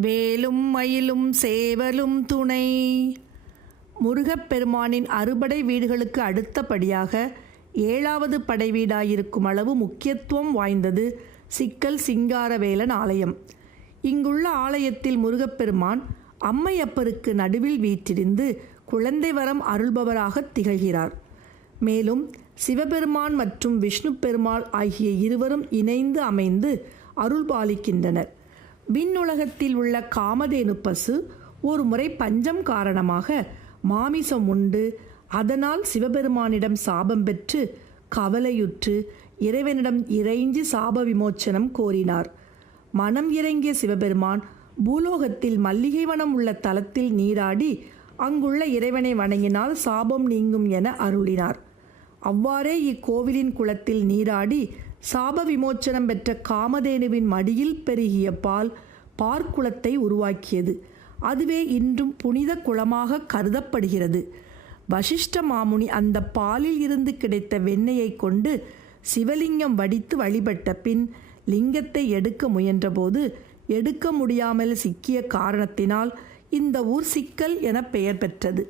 வேலும் மயிலும் சேவலும் துணை. முருகப்பெருமானின் அறுபடை வீடுகளுக்கு அடுத்தபடியாக ஏழாவது படை வீடாயிருக்கும் அளவு முக்கியத்துவம் வாய்ந்தது சிக்கல் சிங்காரவேலன் ஆலயம். இங்குள்ள ஆலயத்தில் முருகப்பெருமான் அம்மையப்பருக்கு நடுவில் வீற்றிருந்து குழந்தை வரம் அருள்பவராக திகழ்கிறார். மேலும் சிவபெருமான் மற்றும் விஷ்ணு பெருமாள் ஆகிய இருவரும் இணைந்து அமைந்து அருள் பாலிக்கின்றனர் விண்ணுலகத்தில் உள்ள காமதேனு பசு ஒரு முறை பஞ்சம் காரணமாக மாமிசம் உண்டு. அதனால் சிவபெருமானிடம் சாபம் பெற்று கவலையுற்று இறைவனிடம் இறைஞ்சி சாப விமோச்சனம் கோரினார். மனம் இறங்கிய சிவபெருமான் பூலோகத்தில் மல்லிகை வனம் உள்ள தலத்தில் நீராடி அங்குள்ள இறைவனை வணங்கினால் சாபம் நீங்கும் என அருளினார். அவ்வாறே இக்கோவிலின் குளத்தில் நீராடி சாப விமோச்சனம் பெற்ற காமதேனுவின் மடியில் பெருகிய பால் பார்க்குளத்தை உருவாக்கியது. அதுவே இன்றும் புனித குளமாக கருதப்படுகிறது. வசிஷ்ட மாமுனி அந்த பாலில் இருந்து கிடைத்த வெண்ணெயை கொண்டு சிவலிங்கம் வடித்து வழிபட்ட பின் லிங்கத்தை எடுக்க முயன்றபோது எடுக்க முடியாமல் சிக்கிய காரணத்தினால் இந்த ஊர் சிக்கல் என பெயர் பெற்றது.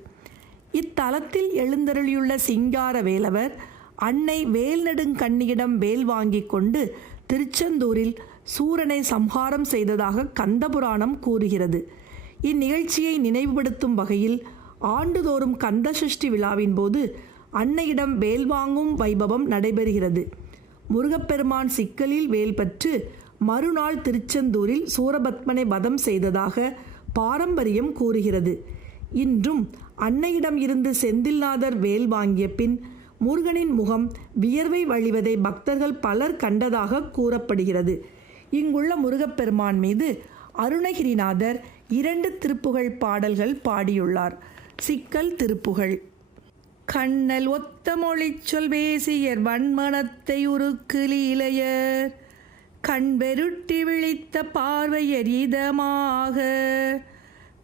இத்தலத்தில் எழுந்தருளியுள்ள சிங்கார வேலவர் அன்னை வேல்நெடுங்கண்ணியிடம் வேல் வாங்கி கொண்டு திருச்செந்தூரில் சூரனை சம்ஹாரம் செய்ததாக கந்தபுராணம் கூறுகிறது. இந்நிகழ்ச்சியை நினைவுபடுத்தும் வகையில் ஆண்டுதோறும் கந்தசஷ்டி விழாவின் போது அன்னையிடம் வேல் வாங்கும் வைபவம் நடைபெறுகிறது. முருகப்பெருமான் சிக்கலில் வேல் பற்று மறுநாள் திருச்செந்தூரில் சூரபத்மனை வதம் செய்ததாக பாரம்பரியம் கூறுகிறது. இன்றும் அன்னையிடம் இருந்து செந்தில்நாதர் வேல் வாங்கிய பின் முருகனின் முகம் வியர்வை வழிவதை பக்தர்கள் பலர் கண்டதாக கூறப்படுகிறது. இங்குள்ள முருகப்பெருமான் மீது அருணகிரிநாதர் இரண்டு திருப்புகழ் பாடல்கள் பாடியுள்ளார். சிக்கல் திருப்புகழ். கண்ணல் ஒத்த மொழி சொல் பேசியர் வன்மனத்தை உருக்கு இளையர் கண் வெருட்டி விழித்த பார்வையர் இதமாக.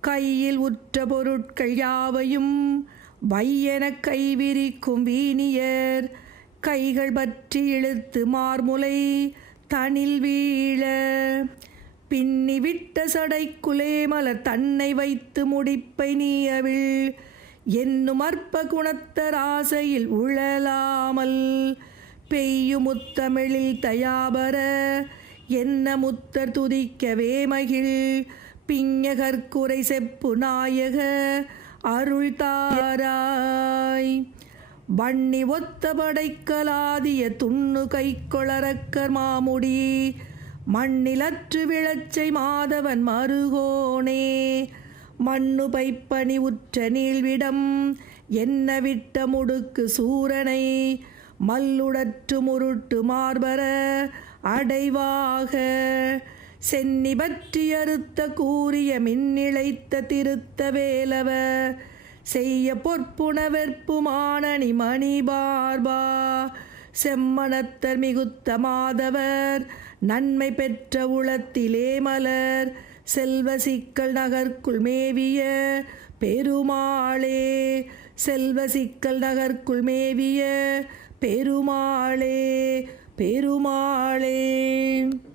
கையில் உற்ற பொருட்கள் யாவையும் வையென கைவிரிக்கும் வீணியர் கைகள் பற்றி இழுத்து மார்முலை தனில் வீழ. பின்னி விட்ட சடைக்குலே மலர் தன்னை வைத்து முடிப்பை நீயவிழ் என்னும் அற்ப குணத்தர் ஆசையில் உழலாமல். பெய்யும் முத்தமிழில் தயாபர என்ன முத்தர் துதிக்கவே மகிழ். பிஞ்சகற்குறை செப்பு நாயக அருள் தாராய் வன்னி ஒத்த படைக்கலாதிய துண்ணு கைக்கொளரக்கர் மாமுடி. மண்ணிலற்று விளச்சை மாதவன் மருகோனே. மண்ணு பைப்பணி உற்ற நீள்விடம் என்ன விட்ட முடுக்கு சூரனை. மல்லுடற்று முருட்டு மார்பர அடைவாக. சென்னி கூறிய மின்னிழைத்த திருத்த வேலவ செய்ய பொற்புணவெற்புமானணி மணி பார்பா செம்மணத்தர் மிகுத்த மாதவர் நன்மை பெற்ற உளத்திலே மலர் செல்வ சிக்கல் நகர்க்குள் மேவிய பெருமாளே செல்வ சிக்கல் நகர்க்குள் மேவிய பெருமாளே பெருமாளே.